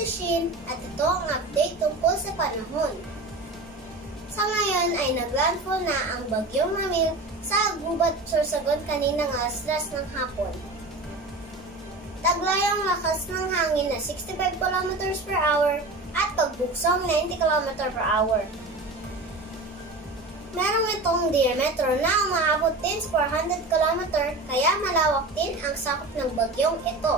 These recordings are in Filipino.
si Shin at ito ang update tungkol sa panahon. Sa ngayon ay naglandfall na ang bagyong Mamil sa gubat Sorsogon kaninang alas-3 ng hapon. Taglay ang lakas ng hangin na 65 km per hour at pagbuksong 90 km per hour. Meron itong diametro na umaabot din sa 400 km kaya malawak din ang sakop ng bagyong ito.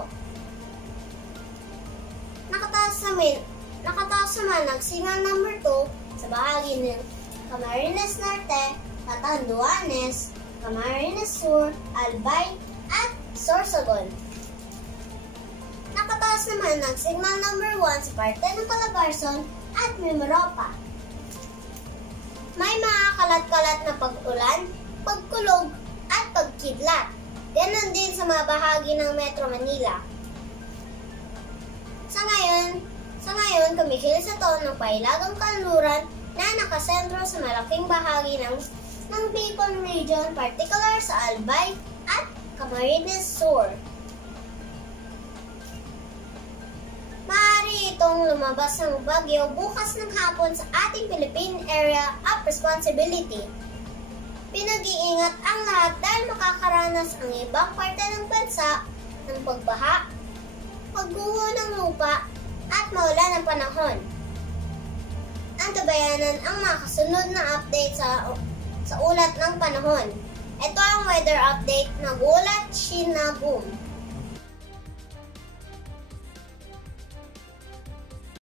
Nakataas naman ang signal number 2 sa bahagi ng Camarines Norte, Catanduanes, Camarines Sur, Albay at Sorsogon. Nakataas naman ang signal number 1 sa parte ng Calabarzon at Mimaropa. May mga kalat-kalat na pag-ulan, pagkulog at pagkidlat. Ganon din sa mga bahagi ng Metro Manila. Sa ngayon, kumikilos ito ng pailagang kanluran na nakasentro sa malaking bahagi ng Bicol Region, particular sa Albay at Camarines Sur. Maaari itong lumabas ng bagyo bukas ng hapon sa ating Philippine Area of Responsibility. Pinag-iingat ang lahat dahil makakaranas ang ibang parte ng bansa ng pagbaha, pagguho ng lupa, at maulan ng panahon. Antabayanan ang mga kasunod na update sa ulat ng panahon. Ito ang weather update ng Ulat Shin na Boom.